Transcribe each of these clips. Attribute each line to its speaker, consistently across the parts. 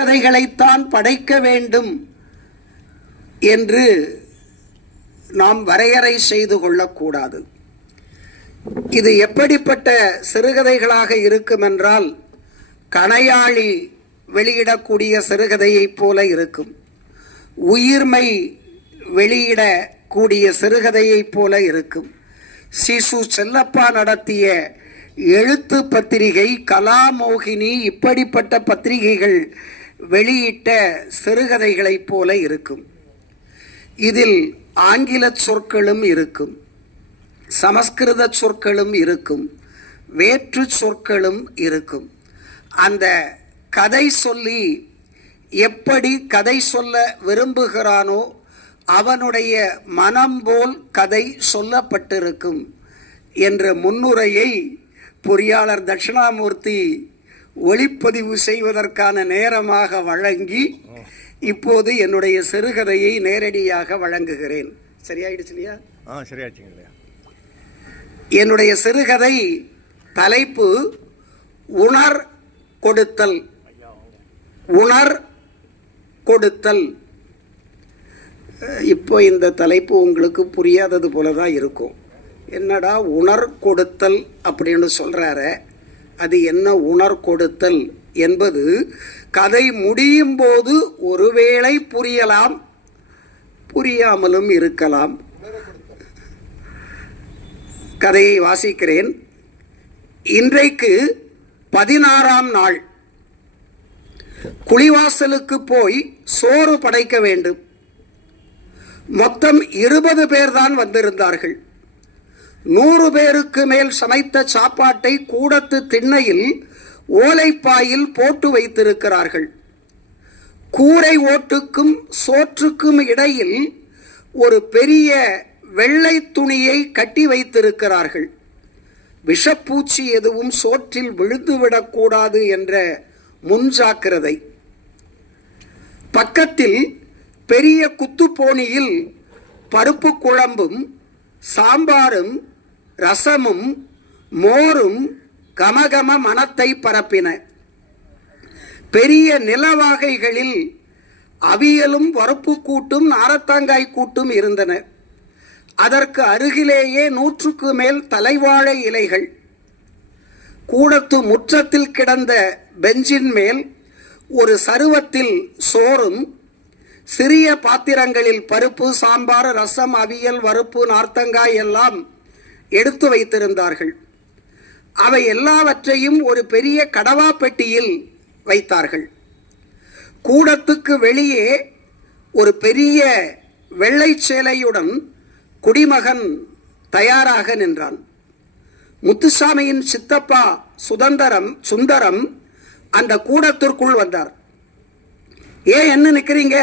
Speaker 1: சிறுகதைகளைத்தான் படைக்க வேண்டும் என்று நாம் வரையறை செய்து கொள்ளக்கூடாது. இது எப்படிப்பட்ட சிறுகதைகளாக இருக்கும் என்றால் கணையாழி வெளியிடக்கூடிய சிறுகதையைப் போல இருக்கும். உயிர்மை வெளியிடக்கூடிய சிறுகதையைப் போல இருக்கும். சிசு செல்லப்பா நடத்திய எழுத்து பத்திரிகை கலாமோகினி இப்படிப்பட்ட பத்திரிகைகள் வெளியிட்ட சிறுகதைகளைப் போல இருக்கும். இதில் ஆங்கில சொற்களும் இருக்கும். சமஸ்கிருத சொற்களும் இருக்கும். வேற்று சொற்களும் இருக்கும். அந்த கதை சொல்லி எப்படி கதை சொல்ல விரும்புகிறானோ அவனுடைய மனம் போல் கதை சொல்லப்பட்டிருக்கும் என்ற முன்னுரையை பொறியாளர் தட்சிணாமூர்த்தி ஒளிப்பதிவு செய்வதற்கான நேரமாக வழங்கி இப்போது என்னுடைய சிறுகதையை நேரடியாக வழங்குகிறேன். சரியாயிடுச்சு இல்லையா?
Speaker 2: ஆ சரியாச்சுங்க
Speaker 1: என்னுடைய சிறுகதை தலைப்பு உணர் கொடுத்தல். உணர் கொடுத்தல். இப்போ இந்த தலைப்பு உங்களுக்கு புரியாதது போல தான் இருக்கும். என்னடா உணர் கொடுத்தல் அப்படின்னு சொல்கிறாரு அது என்ன உணர் கொடுத்தல் என்பது கதை முடியும் போது ஒருவேளை புரியலாம் புரியாமலும் இருக்கலாம். கதையை வாசிக்கிறேன். இன்றைக்கு பதினாறாம் நாள். குளிவாசலுக்கு போய் சோறு படைக்க வேண்டும். மொத்தம் இருபது பேர் தான் வந்திருந்தார்கள். நூறு பேருக்கு மேல் சமைத்த சாப்பாட்டை கூடத்து திண்ணையில் ஓலைப்பாயில் போட்டு வைத்திருக்கிறார்கள். கூரை ஓட்டுக்கும் சோற்றுக்கும் இடையில் ஒரு பெரிய வெள்ளை துணியை கட்டி வைத்திருக்கிறார்கள். விஷப்பூச்சி எதுவும் சோற்றில் விழுந்துவிடக்கூடாது என்ற முன்ஜாக்கிரதை. பக்கத்தில் பெரிய குத்துப்போனியில் பருப்பு குழம்பும் சாம்பாரும் ரசமும் மோரும் கமகம மனத்தை பரப்பின. பெரிய நிலவாகைகளில் அவியலும் வரப்பு கூட்டும் நாரத்தாங்காய் கூட்டும் இருந்தன. அதற்கு அருகிலேயே நூற்றுக்கு மேல் தலைவாழை இலைகள். கூடத்து முற்றத்தில் கிடந்த பெஞ்சின் மேல் ஒரு சருவத்தில் சோறும் சிறிய பாத்திரங்களில் பருப்பு சாம்பார் ரசம் அவியல் வறுப்பு நார்த்தங்காய் எல்லாம் எடுத்து வைத்திருந்தார்கள். அவை எல்லாவற்றையும் ஒரு பெரிய கடவா பெட்டியில் வைத்தார்கள். கூடத்துக்கு வெளியே ஒரு பெரிய வெள்ளை சேலையுடன் குடிமகன் தயாராக நின்றான். முத்துசாமியின் சித்தப்பா சுதந்திரம் சுந்தரம் அந்த கூடத்திற்குள் வந்தார். ஏன் என்ன நிற்கிறீங்க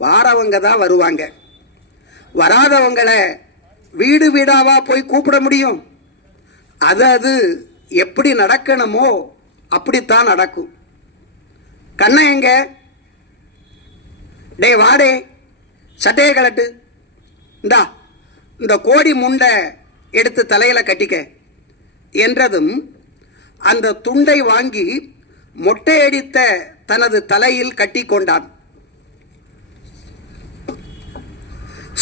Speaker 1: வாரவங்க தான் வருவாங்க. வராதவங்களை வீடு வீடாவா போய் கூப்பிட முடியும்? அது அது எப்படி நடக்கணுமோ அப்படித்தான் நடக்கும். கண்ணை எங்க? டே வாடே. சட்டையை கலட்டு இந்தா இந்த கோடி முண்டை எடுத்து தலையில கட்டிக்க. என்றதும் அந்த துண்டை வாங்கி மொட்டையடித்த தனது தலையில் கட்டி கொண்டான்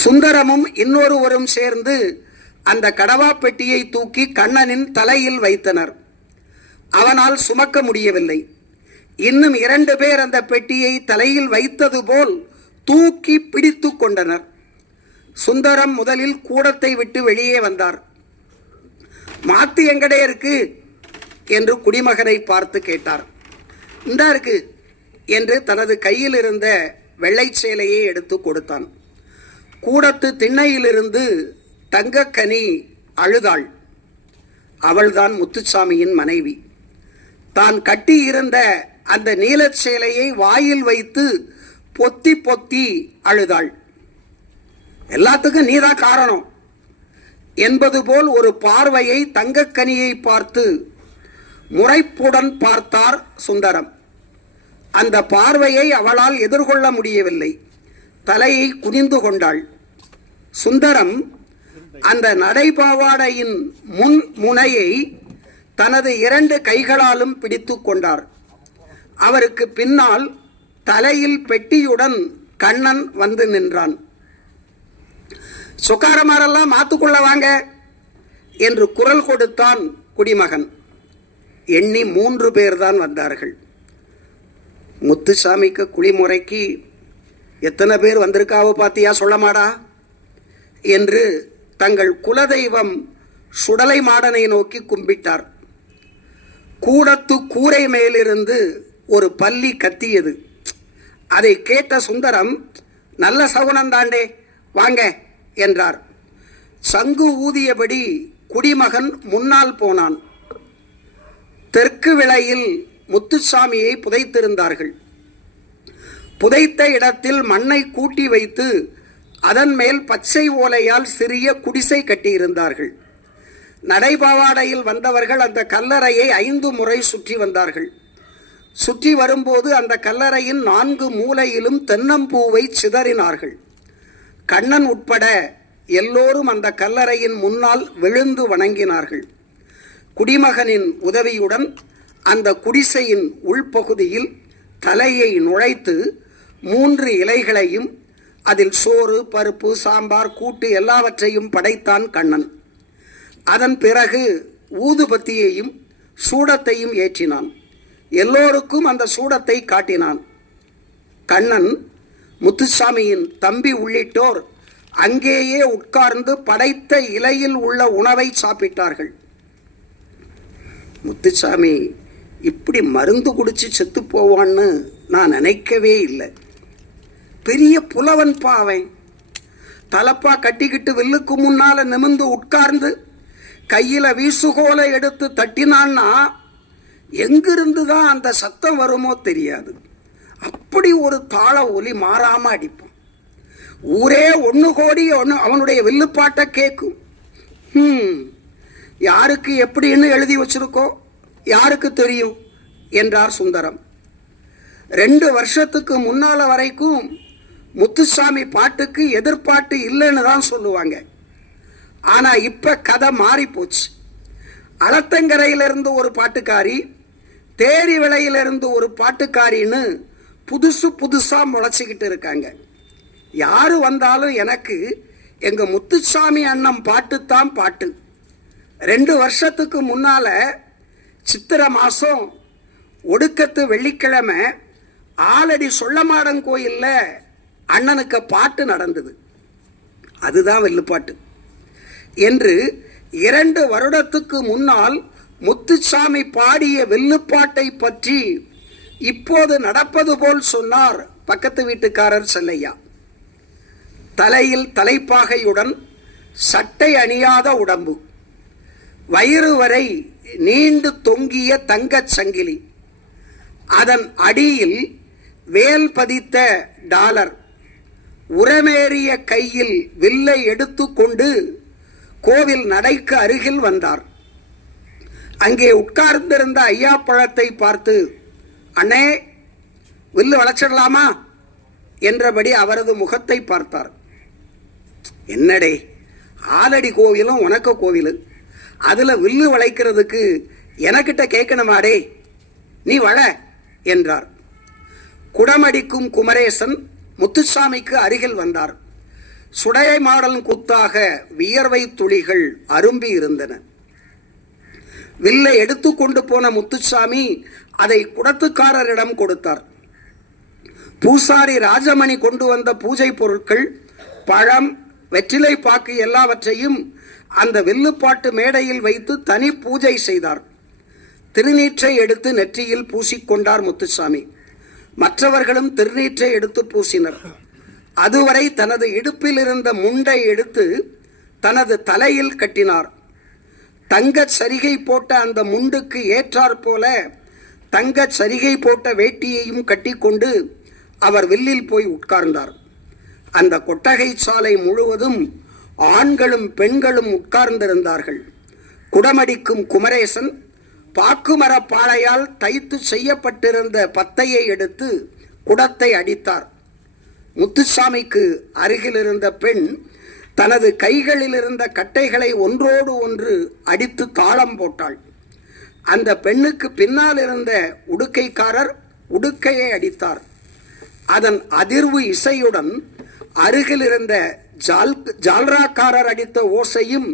Speaker 1: சுந்தரமும் இன்னொருவரும் சேர்ந்து அந்த கடவா பெட்டியை தூக்கி கண்ணனின் தலையில் வைத்தனர். அவனால் சுமக்க முடியவில்லை. இன்னும் இரண்டு பேர் அந்த பெட்டியை தலையில் வைத்தது போல் தூக்கி பிடித்து கொண்டனர். சுந்தரம் முதலில் கூடத்தை விட்டு வெளியே வந்தார். மாத்து எங்கடே இருக்கு? என்று குடிமகனை பார்த்து கேட்டார். இந்தா இருக்கு என்று தனது கையில் இருந்த வெள்ளை சேலையை எடுத்து கொடுத்தான். கூடத்து திண்ணையிலிருந்து தங்கக்கனி அழுதாள். அவள்தான் முத்துசாமியின் மனைவி. தான் கட்டியிருந்த அந்த நீலச் சேலையை வாயில் வைத்து பொத்தி பொத்தி அழுதாள். எல்லாத்துக்கும் நீதான் காரணம். என்பது போல் ஒரு பார்வையை தங்கக்கனியை பார்த்து முறைப்புடன் பார்த்தார் சுந்தரம். அந்த பார்வையை அவளால் எதிர்கொள்ள முடியவில்லை. தலையை குனிந்து கொண்டாள். சுந்தரம் அந்த நடைபாவாடையின் முன் முனையை தனது இரண்டு கைகளாலும் பிடித்து கொண்டார். அவருக்கு பின்னால் தலையில் பெட்டியுடன் கண்ணன் வந்து நின்றான். சுக்காரமாரெல்லாம் மாத்துக்குள்ள வாங்க என்று குரல் கொடுத்தான் குடிமகன். எண்ணி மூன்று பேர் தான் வந்தார்கள். முத்துசாமிக்கு குளிமுறைக்கு எத்தனை பேர் வந்திருக்காவோ சொல்ல சொல்லமாடா? என்று தங்கள் குலதெய்வம் சுடலை மாடனை நோக்கி கும்பிட்டார். கூடத்து கூரை மேலிருந்து ஒரு பள்ளி கத்தியது. அதை கேட்ட சுந்தரம் நல்ல சகுனம் தாண்டே வாங்க என்றார். சங்கு ஊதியபடி குடிமகன் முன்னால் போனான். தெற்கு விளையில் முத்துசாமியை புதைத்திருந்தார்கள். புதைத்த இடத்தில் மண்ணை கூட்டி வைத்து அதன் மேல் பச்சை ஓலையால் சிறிய குடிசை கட்டியிருந்தார்கள். நடைபாவாடையில் வந்தவர்கள் அந்த கல்லறையை ஐந்து முறை சுற்றி வந்தார்கள். சுற்றி வரும்போது அந்த கல்லறையின் நான்கு மூலையிலும் தென்னம்பூவை சிதறினார்கள். கண்ணன் உட்பட எல்லோரும் அந்த கல்லறையின் முன்னால் விழுந்து வணங்கினார்கள். குடிமகனின் உதவியுடன் அந்த குடிசையின் உள்பகுதியில் தலையை நுழைத்து மூன்று இலைகளையும் அதில் சோறு பருப்பு சாம்பார் கூட்டு எல்லாவற்றையும் படைத்தான் கண்ணன். அதன் பிறகு ஊதுபத்தியையும் சூடத்தையும் ஏற்றினான். எல்லோருக்கும் அந்த சூடத்தை காட்டினான். கண்ணன் முத்துசாமியின் தம்பி உள்ளிட்டோர் அங்கேயே உட்கார்ந்து படைத்த இலையில் உள்ள உணவை சாப்பிட்டார்கள். முத்துசாமி இப்படி மருந்து குடிச்சு செத்து போவான்னு நான் நினைக்கவே இல்லை. பெரிய புலவன் பாவன் தலப்பா கட்டிக்கிட்டு வில்லுக்கு முன்னால நிமிந்து உட்கார்ந்து கையில வீசுகோலை எடுத்து தட்டினான்னா எங்கிருந்து தான் அந்த சத்தம் வருமோ தெரியாது. அப்படி ஒரு தாள ஒலி மாறாம அடிப்பான் ஊரே ஒன்று கோடி ஒன்று அவனுடைய வில்லுப்பாட்டை கேட்கும் ம் யாருக்கு எப்படின்னு எழுதி வச்சிருக்கோ யாருக்கு தெரியும்? என்றார் சுந்தரம். ரெண்டு வருஷத்துக்கு முன்னால வரைக்கும் முத்துசாமி பாட்டுக்கு எதிர்பாட்டு இல்லைன்னு தான் சொல்லுவாங்க. ஆனால் இப்போ கதை மாறி போச்சு அளத்தங்கரையிலிருந்து ஒரு பாட்டுக்காரி தேரி விலையிலிருந்து ஒரு பாட்டுக்காரின்னு புதுசு புதுசாக முளைச்சிக்கிட்டு இருக்காங்க. யார் வந்தாலும் எனக்கு எங்கள் முத்துசாமி அண்ணன் பாட்டுத்தான் பாட்டு. ரெண்டு வருஷத்துக்கு முன்னால் சித்திரை மாதம் ஒடுக்கத்து வெள்ளிக்கிழமை ஆலடி சொல்லமாடன் கோயிலில் அண்ணனுக்கு பாட்டு நடந்தது. அதுதான் வெள்ளுப்பாட்டு. என்று இரண்டு வருடத்துக்கு முன்னால் முத்துசாமி பாடிய வெள்ளுப்பாட்டை பற்றி இப்போது நடப்பது போல் சொன்னார் பக்கத்து வீட்டுக்காரர் செல்லையா. தலையில் தலைப்பாகையுடன் சட்டை அணியாத உடம்பு. வயிறு வரை நீண்டு தொங்கிய தங்கச் சங்கிலி. அதன் அடியில் வேல் பதித்த டாலர். உரமேறிய கையில் வில்லை எடுத்துக்கொண்டு கோவில் நடைக்கு அருகில் வந்தார். அங்கே உட்கார்ந்திருந்த ஐயா பழத்தை பார்த்து அண்ணே வில்லு வளைச்சிடலாமா என்றபடி அவரது முகத்தை பார்த்தார். என்னடே ஆலடி கோவிலும் உனக்க கோவில். அதில் வில்லு வளைக்கிறதுக்கு எனக்கிட்ட கேட்கணுமாடே நீ வள என்றார். குடமடிக்கும் குமரேசன் முத்துசாமிக்கு அருகில் வந்தார். சுடையை மாடல் குத்தாக வியர்வை துளிகள் அரும்பி இருந்தன. வில்லை எடுத்துக்கொண்டு போன முத்துசாமி அதை குடத்துக்காரரிடம் கொடுத்தார். பூசாரி ராஜமணி கொண்டு வந்த பூஜை பொருட்கள் பழம் வெற்றிலை பாக்கு எல்லாவற்றையும் அந்த வில்லுப்பாட்டு மேடையில் வைத்து தனி பூஜை செய்தார். திருநீற்றை எடுத்து நெற்றியில் பூசிக்கொண்டார் முத்துசாமி. மற்றவர்களும் திருநீற்றை எடுத்து பூசினர். அதுவரை தனது இடுப்பில் இருந்த முண்டை எடுத்து தனது தலையில் கட்டினார். தங்கச் சரிகை போட்ட அந்த முண்டுக்கு ஏற்றாற் போல தங்கச் சரிகை போட்ட வேட்டியையும் கட்டிக்கொண்டு அவர் வில்லில் போய் உட்கார்ந்தார். அந்த கொட்டகை சாலை முழுவதும் ஆண்களும் பெண்களும் உட்கார்ந்திருந்தார்கள். குடமடிக்கும் குமரேசன் பாக்குமரப்பாளையால் தைத்து செய்யப்பட்டிருந்த பத்தையை எடுத்து குடத்தை அடித்தார். முத்துசாமிக்கு அருகில் இருந்த பெண் தனது கைகளில் இருந்த கட்டைகளை ஒன்றோடு ஒன்று அடித்து தாளம் போட்டாள். அந்த பெண்ணுக்கு பின்னால் இருந்த உடுக்கைக்காரர் உடுக்கையை அடித்தார். அதன் அதிர்வு இசையுடன் அருகில் இருந்த ஜால் ஜால்ராக்காரர் அடித்த ஓசையும்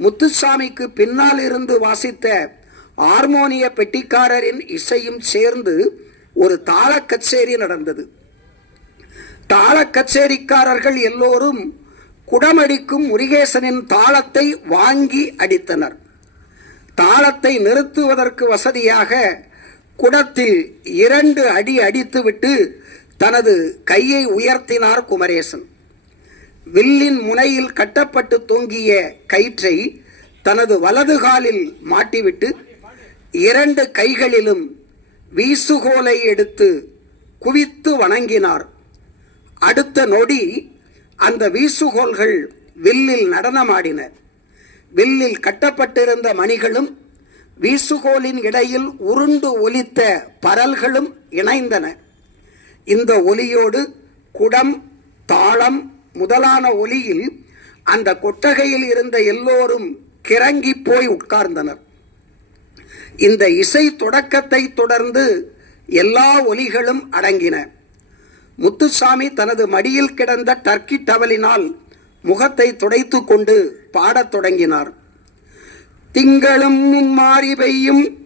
Speaker 1: முத்துசாமிக்கு பின்னால் இருந்து வாசித்த ஹார்மோனிய பெட்டிக்காரரின் இசையும் சேர்ந்து ஒரு தாள கச்சேரி நடந்தது. தாள கச்சேரிக்காரர்கள் எல்லோரும் குடமடிக்கும் முருகேசனின் தாளத்தை வாங்கி அடித்தனர். தாளத்தை நிறுத்துவதற்கு வசதியாக குடத்தில் இரண்டு அடி அடித்துவிட்டு தனது கையை உயர்த்தினார் குமரேசன். வில்லின் முனையில் கட்டப்பட்டு தொங்கிய கயிற்றை தனது வலது காலில் மாட்டிவிட்டு இரண்டு கைகளிலும் வீசுகோலை எடுத்து குவித்து வணங்கினார். அடுத்த நொடி அந்த வீசுகோல்கள் வில்லில் நடனமாடின. வில்லில் கட்டப்பட்டிருந்த மணிகளும் வீசுகோலின் இடையில் உருண்டு ஒலித்த பரல்களும் இணைந்தன. இந்த ஒலியோடு குடம் தாளம் முதலான ஒலியில் அந்த கொட்டகையில் இருந்த எல்லோரும் கிறங்கி போய் உட்கார்ந்தனர். இந்த இசை தொடக்கத்தை தொடர்ந்து எல்லா ஒலிகளும் அடங்கின. முத்துசாமி தனது மடியில் கிடந்த டர்க்கி டவலினால் முகத்தை துடைத்து கொண்டு பாடத் தொடங்கினார். திங்களும் முன்மாறி பெய்யும்.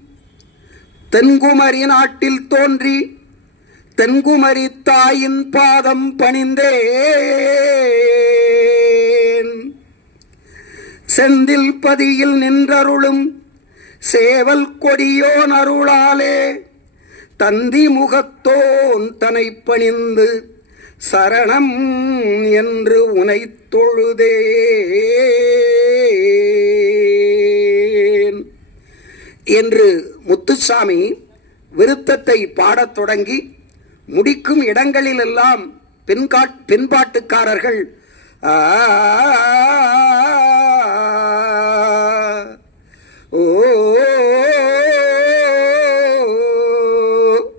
Speaker 1: தென்குமரி நாட்டில் தோன்றி தென்குமரி தாயின் பாதம் பணிந்தேன். செந்தில் பதியில் நின்றருளும் சேவல் கொடியோன் அருளாலே தந்தி முகத்தோன் தனை பணிந்து சரணம் என்று உனை தொழுதே என்று முத்துசாமி விருத்தத்தை பாடத் தொடங்கி முடிக்கும் இடங்களிலெல்லாம் பின்காட் பின்பாட்டுக்காரர்கள் ஆ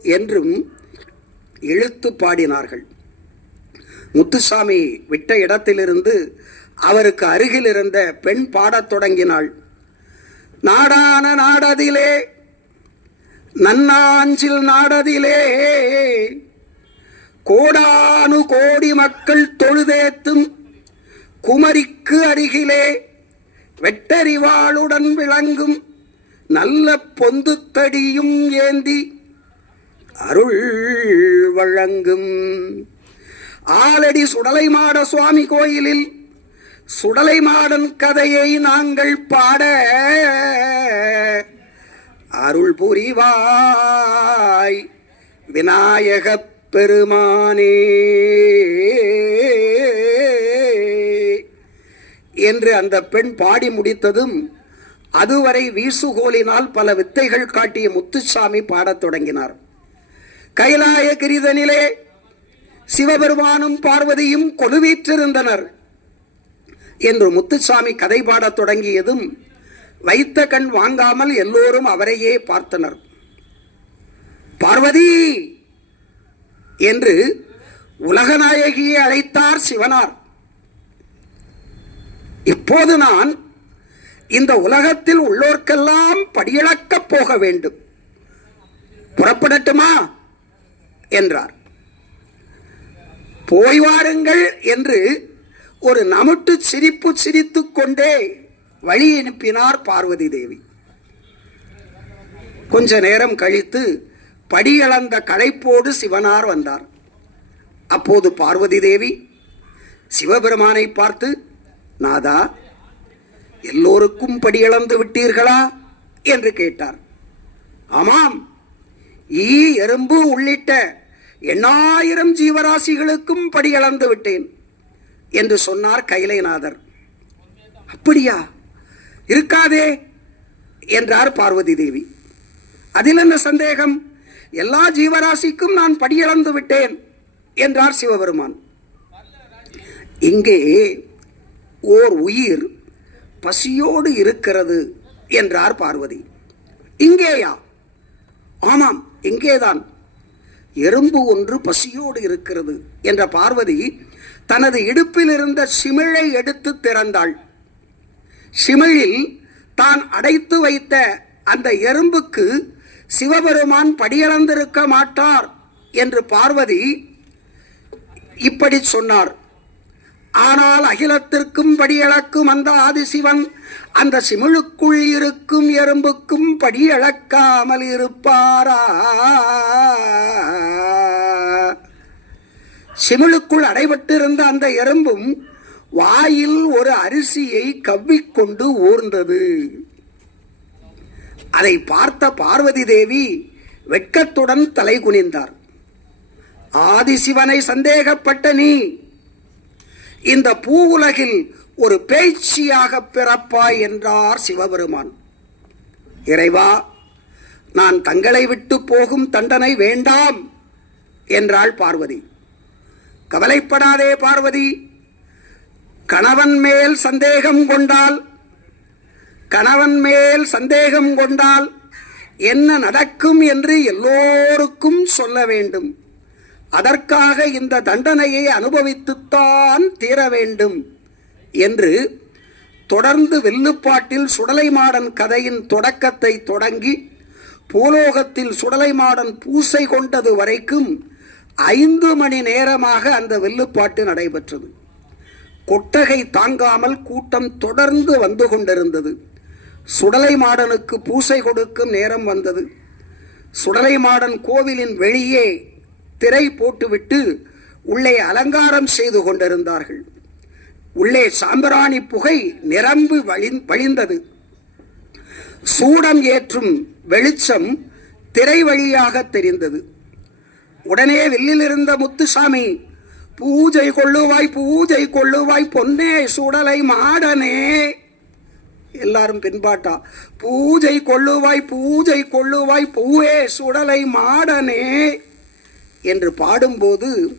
Speaker 1: என்றும் இழுத்து பாடினார்கள். முத்துசாமி விட்ட இடத்திலிருந்து அவருக்கு அருகில் இருந்த பெண் பாடத் தொடங்கினாள். நாடான நாடதிலே நன்னாஞ்சில் நாடதிலே கோடானு கோடி மக்கள் தொழுதேத்தும் குமரிக்கு அருகிலே வெட்டறிவாளுடன் விளங்கும் நல்ல பொந்துத்தடியும் ஏந்தி அருள் வழங்கும். ஆலடி சுடலைமாட சுவாமி கோயிலில் சுடலைமாடன் கதையை நாங்கள் பாட அருள் புரிவாய் விநாயகப் பெருமானே. என்று அந்த பெண் பாடி முடித்ததும் அதுவரை வீசுகோலினால் பல வித்தைகள் காட்டிய முத்துசாமி பாடத் தொடங்கினார். கைலாய கிரிதனிலே சிவபெருமானும் பார்வதியும் கொலுவீற்றிருந்தனர் என்று முத்துசாமி கதை பாடத் தொடங்கியதும் வைத்த கண் வாங்காமல் எல்லோரும் அவரையே பார்த்தனர். பார்வதி! என்று உலகநாயகியை அழைத்தார் சிவனார். இப்போது நான் இந்த உலகத்தில் உள்ளோர்க்கெல்லாம் படியிழக்கப் போக வேண்டும். புறப்படட்டுமா? என்றார். போய் வாருங்கள் என்று ஒரு நமுட்டு சிரிப்பு சிரித்து கொண்டே வழி அனுப்பினார் பார்வதி தேவி. கொஞ்ச நேரம் கழித்து படியிழந்த களைப்போடு சிவனார் வந்தார். அப்போது பார்வதி தேவி சிவபெருமானை பார்த்து நாதா எல்லோருக்கும் படியிழந்து விட்டீர்களா? என்று கேட்டார். ஆமாம் ஈ எறும்பு உள்ளிட்ட எண்ணாயிரம் ஜீவராசிகளுக்கும் படியிழந்து விட்டேன் என்று சொன்னார் கைலைநாதர். அப்படியா? இருக்காதே என்றார் பார்வதி தேவி அதில் என்ன சந்தேகம்? எல்லா ஜீவராசிக்கும் நான் படியிழந்து விட்டேன் என்றார் சிவபெருமான். இங்கே ஓர் உயிர் பசியோடு இருக்கிறது என்றார் பார்வதி. இங்கேயா? ஆமாம் இங்கேதான். எறும்பு ஒன்று பசியோடு இருக்கிறது என்ற பார்வதி தனது இடுப்பில் இருந்த சிமிழை எடுத்து திறந்தாள். சிமிழில் தான் அடைத்து வைத்த அந்த எறும்புக்கு சிவபெருமான் படியளந்திருக்க மாட்டார் என்று பார்வதி இப்படி சொன்னார். ஆனால் அகிலத்திற்கும் படியளக்கும் அந்த ஆதிசிவன் அந்த சிமிழுக்குள் இருக்கும் எறும்புக்கும் படியளக்காமல் இருப்பாரா? சிமிழுக்குள் அடைபட்டிருந்த அந்த எறும்பும் வாயில் ஒரு அரிசியை கவ்விக்கொண்டு ஊர்ந்தது. அதை பார்த்த பார்வதி தேவி வெட்கத்துடன் தலை குனிந்தார். ஆதிசிவனை சந்தேகப்பட்ட நீ இந்த பூ உலகில் ஒரு பேச்சியாக பிறப்பாய் என்றார் சிவபெருமான். இறைவா நான் தங்களை விட்டு போகும் தண்டனை வேண்டாம் என்றாள் பார்வதி. கவலைப்படாதே பார்வதி கணவன் மேல் சந்தேகம் கொண்டால் கணவன் மேல் சந்தேகம் கொண்டால் என்ன நடக்கும் என்று எல்லோருக்கும் சொல்ல வேண்டும். அதற்காக இந்த தண்டனையை அனுபவித்துத்தான் தீர வேண்டும் என்று தொடர்ந்து வெள்ளுப்பாட்டில் சுடலைமாடன் கதையின் தொடக்கத்தை தொடங்கி பூலோகத்தில் சுடலைமாடன் பூசை கொண்டது வரைக்கும் ஐந்து மணி நேரமாக அந்த வெள்ளுப்பாட்டு நடைபெற்றது. கொட்டகை தாங்காமல் கூட்டம் தொடர்ந்து வந்து கொண்டிருந்தது. சுடலை மாடனுக்கு பூசை கொடுக்கும் நேரம் வந்தது. சுடலை மாடன் கோவிலின் வெளியே திரை போட்டுவிட்டு உள்ளே அலங்காரம் செய்து கொண்டிருந்தார்கள். உள்ளே சாம்பிராணி புகை நிரம்பி வழி- வழிந்தது. சூடம் ஏற்றும் வெளிச்சம் திரை வழியாக தெரிந்தது. உடனே வில்லில் இருந்த முத்துசாமி பூஜை கொள்ளுவாய் பூஜை கொள்ளுவாய் பொன்னே சுடலை மாடனே. எல்லாரும் பின்பாட்டா பூஜை கொள்ளுவாய் பூஜை கொள்ளுவாய் பூவே சுடலை மாடனே. என்று பாடும்போது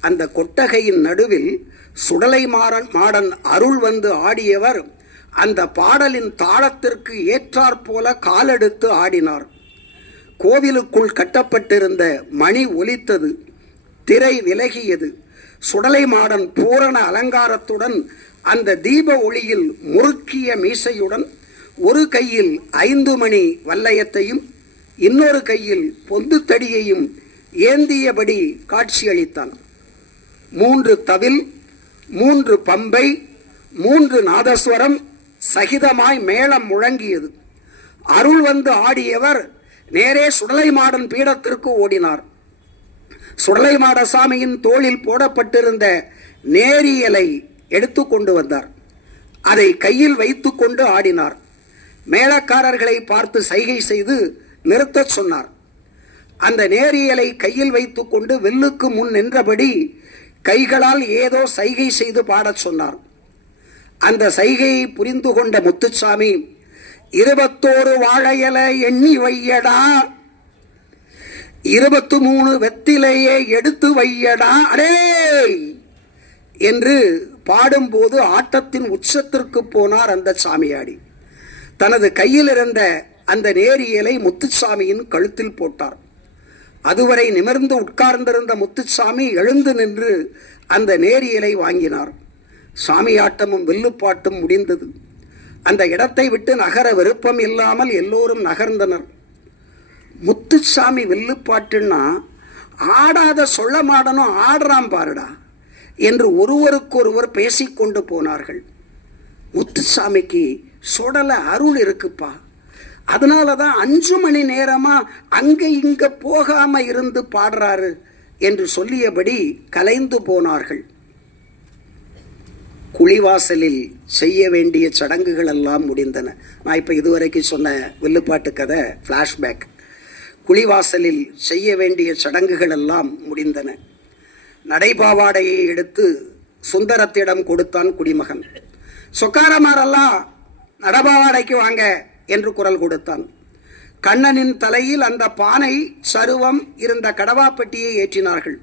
Speaker 1: அந்த கொட்டகையின் நடுவில் சுடலை மாறன் மாடன் அருள் வந்து ஆடியவர் அந்த பாடலின் தாளத்திற்கு ஏற்றாற்போல காலெடுத்து ஆடினார். கோவிலுக்குள் கட்டப்பட்டிருந்த மணி ஒலித்தது திரை விலகியது. சுடலை மாடன் பூரண அலங்காரத்துடன் அந்த தீப ஒளியில் முறுக்கிய மீசையுடன் ஒரு கையில் ஐந்து மணி வல்லயத்தையும் இன்னொரு கையில் பொந்து தடியையும் ஏந்தியபடி காட்சியளித்தான். மூன்று தவில் மூன்று பம்பை மூன்று நாதஸ்வரம் சகிதமாய் மேளம் முழங்கியது. அருள் வந்து ஆடியவர் நேரே சுடலைமாடன் பீடத்திற்கு ஓடினார். சுடலை மாடசாமியின் தோளில் போடப்பட்டிருந்த நேரியலை எடுத்து கொண்டு வந்தார். அதை கையில் வைத்துக்கொண்டு ஆடினார். மேளக்காரர்களை பார்த்து சைகை செய்து நிறுத்தச் சொன்னார். அந்த நேரியலை கையில் வைத்துக்கொண்டு வில்லுக்கு முன் நின்றபடி கைகளால் ஏதோ சைகை செய்து பாடச் சொன்னார். அந்த சைகையை புரிந்து கொண்ட முத்துசாமி இருபத்தோரு வாழையல எண்ணி வையடா இருபத்து மூணு வெத்திலையே எடுத்து வையடா அடே என்று பாடும்போது ஆட்டத்தின் உச்சத்திற்கு போனார் அந்த சாமியாடி. தனது கையில் இருந்த அந்த நேரியலை முத்துசாமியின் கழுத்தில் போட்டார். அதுவரை நிமிர்ந்து உட்கார்ந்திருந்த முத்துசாமி எழுந்து நின்று அந்த நேரியலை வாங்கினார். சாமியாட்டமும் வில்லுப்பாட்டும் முடிந்தது. அந்த இடத்தை விட்டு நகர விருப்பம் இல்லாமல் எல்லோரும் நகர்ந்தனர். முத்துசாமி வில்லுப்பாட்டுன்னா ஆடாத சொல்ல மாடனும் ஆடுறான் பாருடா என்று ஒருவருக்கொருவர் பேசிக்கொண்டு போனார்கள். முத்துசாமிக்கு சுடல அருள் இருக்குப்பா. அதனால தான் அஞ்சு மணி நேரமாக அங்கே இங்கே போகாமல் இருந்து பாடுறாரு என்று சொல்லியபடி கலைந்து போனார்கள். குழிவாசலில் செய்ய வேண்டிய சடங்குகள் எல்லாம் முடிந்தன. நான் இப்போ இதுவரைக்கும் சொன்ன வில்லுப்பாட்டு கதை ஃப்ளாஷ்பேக் குழிவாசலில் செய்ய வேண்டிய சடங்குகள் எல்லாம் முடிந்தன. நடைபாவாடையை எடுத்து சுந்தரத்திடம் கொடுத்தான் குடிமகன். சொக்காரமாரெல்லாம் நடபாவாடைக்கு வாங்க என்று குரல் கொடுத்தான். கண்ணனின் தலையில் அந்த பானை சருவம் இருந்த கடவாப்பெட்டியை ஏற்றினார்கள்.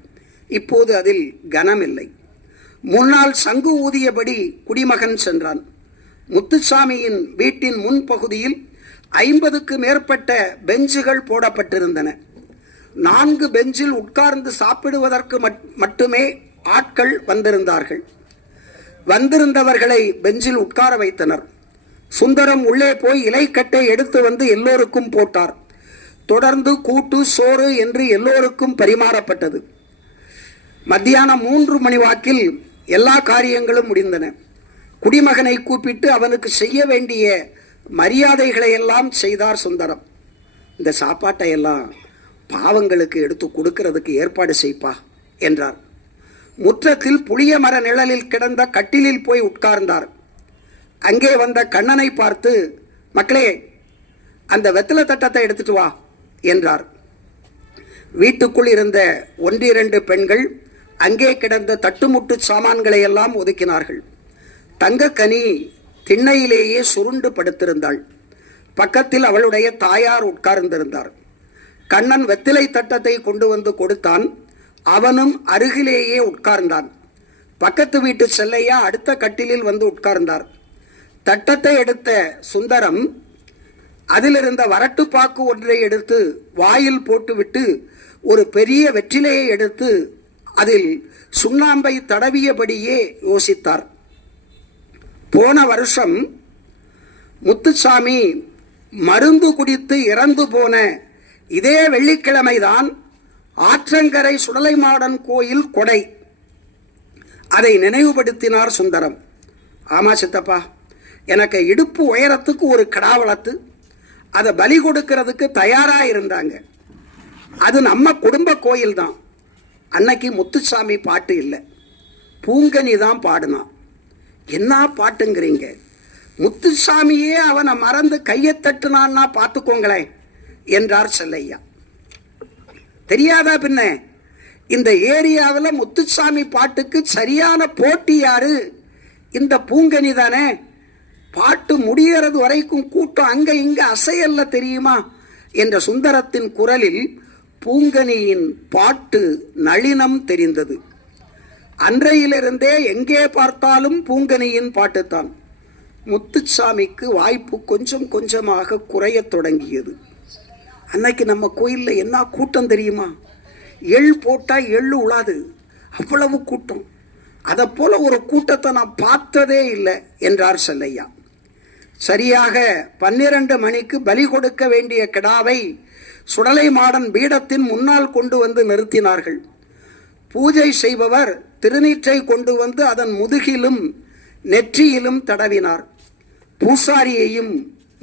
Speaker 1: இப்போது அதில் கனமில்லை. முன்னால் சங்கு ஊதியபடி குடிமகன் சென்றான். முத்துசாமியின் வீட்டின் முன்பகுதியில் ஐம்பதுக்கு மேற்பட்ட பெஞ்சுகள் போடப்பட்டிருந்தன. நான்கு பெஞ்சில் உட்கார்ந்து சாப்பிடுவதற்கு மட்- மட்டுமே ஆட்கள் வந்திருந்தார்கள். வந்திருந்தவர்களை பெஞ்சில் உட்கார வைத்தனர். சுந்தரம் உள்ளே போய் இலைக்கட்டை எடுத்து வந்து எல்லோருக்கும் போட்டார். தொடர்ந்து கூட்டு சோறு என்று எல்லோருக்கும் பரிமாறப்பட்டது. மத்தியானம் மூன்று மணி வாக்கில் எல்லா காரியங்களும் முடிந்தன. குடிமகனை கூப்பிட்டு அவனுக்கு செய்ய வேண்டிய மரியாதைகளை எல்லாம் செய்தார் சுந்தரம். இந்த சாப்பாட்டை எல்லாம் பாவங்களுக்கு எடுத்து கொடுக்கறதுக்கு ஏற்பாடு செய்ப்பா என்றார். முற்றத்தில் புளிய மர நிழலில் கிடந்த கட்டிலில் போய் உட்கார்ந்தார். அங்கே வந்த கண்ணனை பார்த்து மக்களே அந்த வெத்தலை தட்டத்தை எடுத்துட்டு வா என்றார். வீட்டுக்குள் இருந்த ஒன்றிரண்டு பெண்கள் அங்கே கிடந்த தட்டுமுட்டு சாமான்களை எல்லாம் ஒதுக்கினார்கள். தங்கக்கனி திண்ணையிலேயே சுருண்டு படுத்திருந்தாள். பக்கத்தில் அவளுடைய தாயார் உட்கார்ந்திருந்தார். கண்ணன் வெத்திலை தட்டத்தை கொண்டு வந்து கொடுத்தான். அவனும் அருகிலேயே உட்கார்ந்தான். பக்கத்து வீட்டு செல்லையா அடுத்த கட்டிலில் வந்து உட்கார்ந்தார். தட்டத்தை எடுத்த சுந்தரம் அதிலிருந்த வரட்டுப்பாக்கு ஒன்றை எடுத்து வாயில் போட்டுவிட்டு ஒரு பெரிய வெற்றிலையை எடுத்து அதில் சுண்ணாம்பை தடவியபடியே யோசித்தார். போன வருஷம் முத்துசாமி மருந்து குடித்து இறந்து போன இதே வெள்ளிக்கிழமைதான் ஆற்றங்கரை சுடலைமாடன் கோயில் கொடை. அதை நினைவுபடுத்தினார் சுந்தரம். ஆமா சித்தப்பா. எனக்கு இடுப்பு உயரத்துக்கு ஒரு கடா வளர்த்து அதை பலி கொடுக்கறதுக்கு தயாராக இருந்தாங்க. அது நம்ம குடும்ப கோயில் தான் அன்னைக்கு முத்துசாமி பாட்டு இல்லை. பூங்கனி தான் பாடினான். என்ன பாட்டுங்கிறீங்க? முத்துசாமியே அவனை மறந்து கையை தட்டுனான்னா பார்த்துக்கோங்களேன் என்றார் செல்லையா. தெரியாதா பின்ன? இந்த ஏரியாவில் முத்துசாமி பாட்டுக்கு சரியான போட்டி யாரு? இந்த பூங்கனி தானே? பாட்டு முடியறது வரைக்கும் கூட்டம் அங்க இங்க அசையல்ல தெரியுமா? என்ற சுந்தரத்தின் குரலில் பூங்கனியின் பாட்டு நளினம் தெரிந்தது. அன்றையிலிருந்தே எங்கே பார்த்தாலும் பூங்கனியின் பாட்டுத்தான். முத்துச்சாமிக்கு வாய்ப்பு கொஞ்சம் கொஞ்சமாக குறையத் தொடங்கியது. அன்னைக்கு நம்ம கோயிலில் என்ன கூட்டம் தெரியுமா? எள் போட்டால் எள் உழாது. அவ்வளவு கூட்டம். அதை போல ஒரு கூட்டத்தை நான் பார்த்ததே இல்லை என்றார் செல்லையா. சரியாக பன்னிரண்டு மணிக்கு பலி கொடுக்க வேண்டிய கிடாவை சுடலை மாடன் பீடத்தின் முன்னால் கொண்டு வந்து நிறுத்தினார்கள். பூஜை செய்பவர் திருநீற்றை கொண்டு வந்து அதன் முதுகிலும் நெற்றியிலும் தடவினார். பூசாரியையும்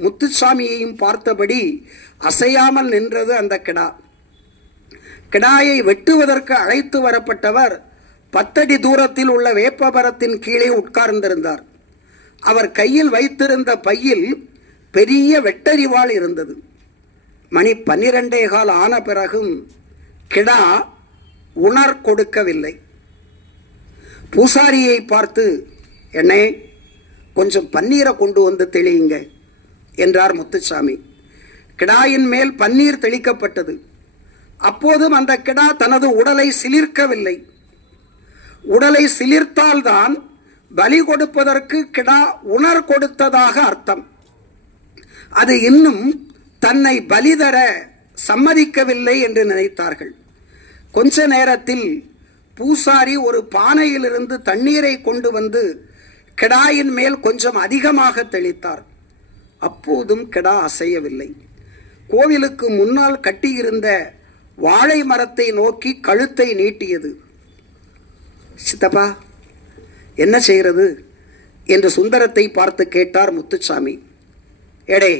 Speaker 1: முத்துசாமியையும் பார்த்தபடி அசையாமல் நின்றது அந்த கிடா. கிடாயை வெட்டுவதற்கு அழைத்து வரப்பட்டவர் பத்தடி தூரத்தில் உள்ள வேப்பமரத்தின் கீழே உட்கார்ந்திருந்தார். அவர் கையில் வைத்திருந்த பையில் பெரிய வெட்டறிவாள் இருந்தது. மணி பன்னிரண்டே கால் ஆன பிறகும் கிடா உணர் கொடுக்கவில்லை. பூசாரியை பார்த்து என்னே கொஞ்சம் பன்னீரை கொண்டு வந்து தெளியுங்க என்றார் முத்துசாமி கிடாயின் மேல் பன்னீர் தெளிக்கப்பட்டது. அப்போதும் அந்த கிடா தனது உடலை சிலிர்க்கவில்லை. உடலை சிலிர்த்தால்தான் பலி கொடுப்பதற்கு கிடா உணர் கொடுத்ததாக அர்த்தம். அது இன்னும் தன்னை பலிதர சம்மதிக்கவில்லை என்று நினைத்தார்கள். கொஞ்ச நேரத்தில் பூசாரி ஒரு பானையிலிருந்து தண்ணீரை கொண்டு வந்து கிடாயின் மேல் கொஞ்சம் அதிகமாக தெளித்தார். அப்போதும் கிடா அசையவில்லை. கோவிலுக்கு முன்னால் கட்டியிருந்த வாழை மரத்தை நோக்கி கழுத்தை நீட்டியது. சித்தப்பா என்ன செய்கிறது? என்று சுந்தரத்தை பார்த்து கேட்டார் முத்துசாமி எடே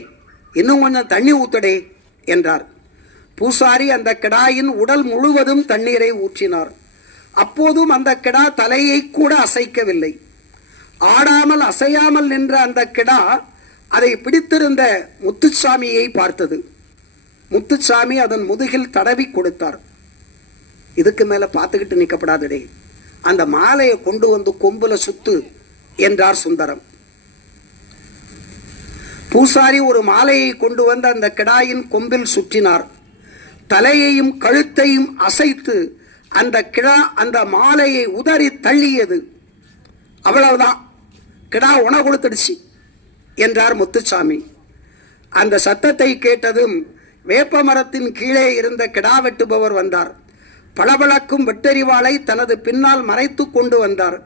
Speaker 1: இன்னும் கொஞ்சம் தண்ணி ஊத்தடே என்றார். பூசாரி அந்த கிடாயின் உடல் முழுவதும் தண்ணீரை ஊற்றினார். அப்போதும் அந்த கிடா தலையை கூட அசைக்கவில்லை. ஆடாமல் அசையாமல் நின்ற அந்த கிடா அதை பிடித்திருந்த முத்துசாமியை பார்த்தது. முத்துசாமி அதன் முதுகில் தடவி கொடுத்தார். இதுக்கு மேல பார்த்துக்கிட்டு நிற்கப்படாதடே அந்த மாலையை கொண்டு வந்து கொம்புல சுத்து என்றார் சுந்தரம். பூசாரி ஒரு மாலையை கொண்டு வந்து அந்த கிடாயின் கொம்பில் சுற்றினார். தலையையும் கழுத்தையும் அசைத்து அந்த கிடா அந்த மாலையை உதறி தள்ளியது. அவ்வளவுதான். கிடா உண கொடுத்துடுச்சு என்றார் முத்துசாமி. அந்த சத்தத்தை கேட்டதும் வேப்ப மரத்தின் கீழே இருந்த கிடா வெட்டுபவர் வந்தார். பளபளக்கும் வெட்டறிவாளை தனது பின்னால் மறைத்து கொண்டு வந்தார்.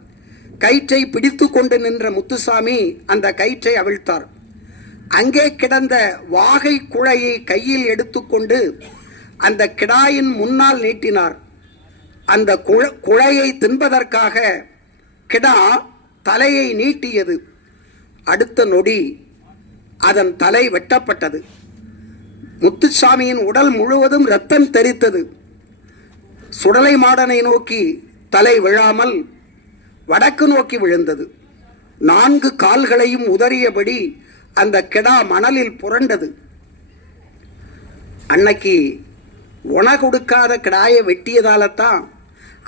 Speaker 1: கயிற்றை பிடித்து கொண்டு நின்ற முத்துசாமி அந்த கயிற்றை அவிழ்த்தார். அங்கே கிடந்த வாகை குழையை கையில் எடுத்துக்கொண்டு அந்த கிடாயின் முன்னால் நீட்டினார். அந்த குழ- குழையை தின்பதற்காக கிடா தலையை நீட்டியது. அடுத்த நொடி அதன் தலை வெட்டப்பட்டது. முத்துசாமியின் உடல் முழுவதும் ரத்தம் தெரித்தது சுடலை மாடனை நோக்கி தலை விழாமல் வடக்கு நோக்கி விழுந்தது. நான்கு கால்களையும் உதறியபடி அந்த கெடா மணலில் புரண்டது. அன்னைக்கு உண கொடுக்காத கிடாயை வெட்டியதால தான்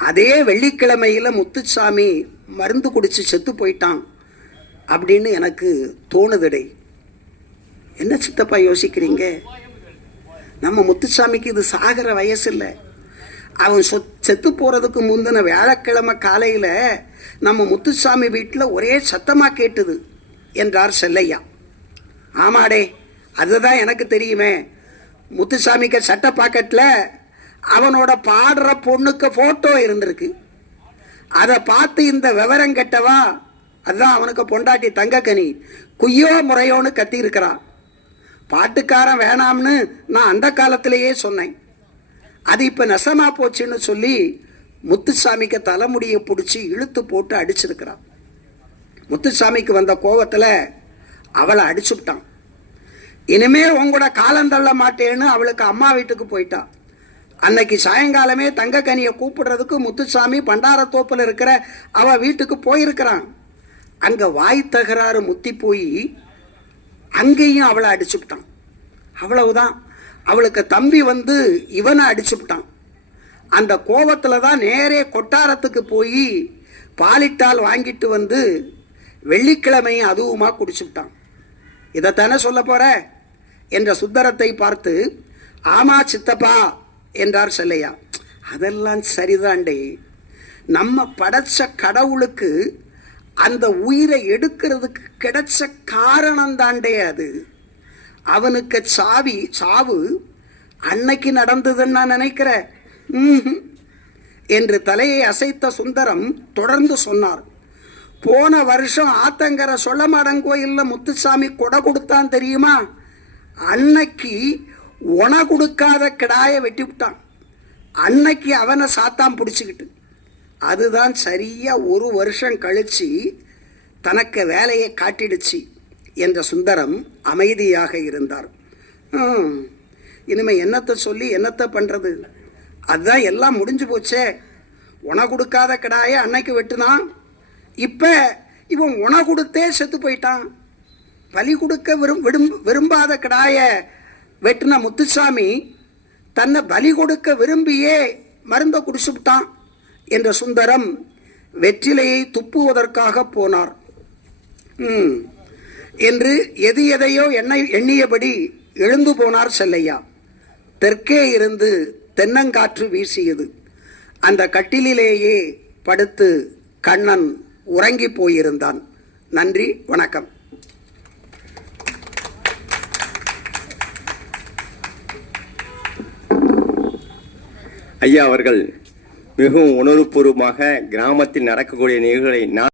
Speaker 1: அதே வெள்ளிக்கிழமையில முத்துச்சாமி மருந்து குடிச்சு செத்து போயிட்டான் அப்படின்னு எனக்கு தோணுதடை. என்ன சித்தப்பா யோசிக்கிறீங்க? நம்ம முத்துசாமிக்கு இது சாகிற வயசு இல்லை அவன் சொத் செத்து போகிறதுக்கு முந்தின வியாழக்கிழமை காலையில் நம்ம முத்துசாமி வீட்டில் ஒரே சத்தமாக கேட்டுது என்றார் செல்லையா. ஆமாடே அதுதான் எனக்கு தெரியுமே. முத்துசாமிக்கு சட்ட பாக்கெட்டில் அவனோட பாடுற பொண்ணுக்கு ஃபோட்டோ இருந்திருக்கு. அதை பார்த்து இந்த விவரம் கெட்டவா? அதுதான் அவனுக்கு பொண்டாட்டி தங்கக்கனி குய்யோ முறையோன்னு கத்தி இருக்கிறான் பாட்டுக்காரன் வேணாம்னு நான் அந்த காலத்திலேயே சொன்னேன். அது இப்போ நெசமா போச்சுன்னு சொல்லி முத்துசாமிக்கு தலைமுடியை பிடிச்சி இழுத்து போட்டு அடிச்சிருக்கிறான். முத்துசாமிக்கு வந்த கோவத்தில் அவளை அடிச்சுட்டான். இனிமேல் உங்களோட காலம் தள்ள மாட்டேன்னு அவளுக்கு அம்மா வீட்டுக்கு போயிட்டான் அன்னைக்கு சாயங்காலமே தங்கக்கனியை கூப்பிடுறதுக்கு முத்துசாமி பண்டாரத்தோப்பில் இருக்கிற அவ வீட்டுக்கு போயிருக்கிறான். அங்கே வாய் தகராறு முத்தி போய் அங்கேயும் அவளை அடிச்சுக்கிட்டான். அவ்வளவுதான். அவளுக்கு தம்பி வந்து இவனை அடிச்சுட்டான் அந்த கோபத்தில் தான் நேரே கொட்டாரத்துக்கு போய் பாலிட்டால் வாங்கிட்டு வந்து வெள்ளிக்கிழமையும் அதுவுமா குடிச்சுட்டான் இதைத்தானே சொல்ல போற? என்ற சுந்தரத்தை பார்த்து ஆமா சித்தப்பா என்றார் செல்லையா. அதெல்லாம் சரிதாண்டே. நம்ம படைச்ச கடவுளுக்கு அந்த உயிரை எடுக்கிறதுக்கு கிடைச்ச காரணம் தாண்டே அது. அவனுக்கு சாவி சாவு அன்னைக்கு நடந்ததுன்னு நான் நினைக்கிறேன். என்று தலையை அசைத்த சுந்தரம் தொடர்ந்து சொன்னார். போன வருஷம் ஆத்தங்கரை சொல்ல கோயில்ல முத்துசாமி கொடை கொடுத்தான் தெரியுமா? அன்னைக்கு உண கொடுக்காத கிடாய வெட்டி விட்டான். அன்னைக்கு அவனை சாத்தான் பிடிச்சிக்கிட்டு. அதுதான் சரியா ஒரு வருஷம் கழிச்சு தனக்கு வேலையை காட்டிடுச்சு. என்ற சுந்தரம் அமைதியாக இருந்தார். இனிமே என்னத்தை சொல்லி என்னத்தை பண்ணுறது அதுதான் எல்லாம் முடிஞ்சு போச்சே. உண கொடுக்காத கிடாயை அன்னைக்கு வெட்டுனான். இப்போ இவன் உண கொடுத்தே செத்து போயிட்டான். பலி கொடுக்க விரும் விடும் விரும்பாத கிடாயை வெட்டின முத்துசாமி தன்னை பலி கொடுக்க விரும்பியே மருந்த குடிச்சுட்டான் என்ற சுந்தரம் வெற்றிலையை துப்புவதற்காக போனார். ம். என்று எது எதையோ எண்ணை எண்ணியபடி எழுந்து போனார் செல்லையா. தெற்கே இருந்து தென்னங்காற்று வீசியது. அந்த கட்டிலிலேயே படுத்து கண்ணன் உறங்கி போயிருந்தான். நன்றி வணக்கம்.
Speaker 2: ஐயா அவர்கள் மிகவும் உணர்வுபூர்வமாக கிராமத்தில் நடக்கக்கூடிய நிகழ்வுகளை